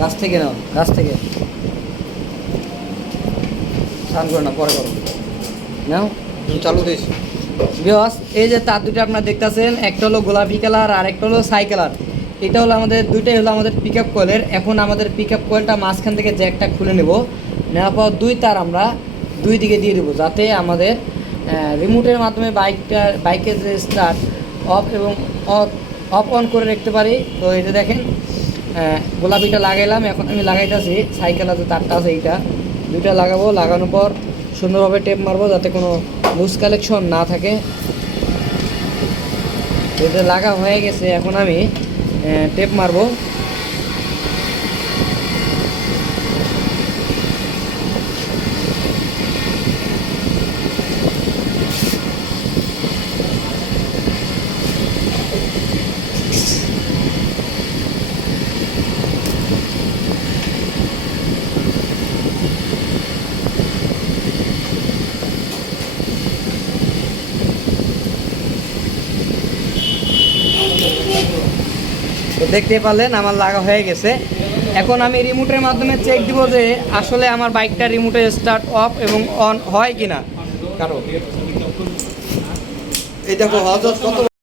কাছ থেকে নাও, কাছ থেকে স্নান করো না, পরে করো। নাও, চালু দিয়েছি। বিয়স, এই যে তার দুটো আপনারা দেখতেছেন, একটা হলো গোলাপি কালার আর একটা হলো ছাই কালার। এটা হলো আমাদের দুইটাই হলো আমাদের পিক আপ কয়েলের। এখন আমাদের পিক আপ কয়েলটা মাঝখান থেকে জ্যাকটা খুলে নেব, নেওয়ার পর দুই তার আমরা দুই দিকে দিয়ে দেবো, যাতে আমাদের রিমোটের মাধ্যমে বাইকের যে স্টার্ট অফ এবং অফ অন করে রাখতে পারি। তো এই যে দেখেন গোলাপিটা লাগাইলাম, এখন আমি লাগাইতেছি ছাই কালার যে তারটা আছে এইটা, দুইটা লাগাবো। লাগানোর পর সুন্দরভাবে টেপ মারবো যাতে কোনো লুজ কালেকশন না থাকে। এটা লাগা হয়ে গেছে, এখন আমি টেপ মারবো। তো দেখতে পারলেন আমার লাগা হয়ে গেছে। এখন আমি রিমোটের মাধ্যমে চেক দিব যে আসলে আমার বাইকটা রিমোটে স্টার্ট অফ এবং অন হয় কিনা। কারো এই দেখো হজরত কত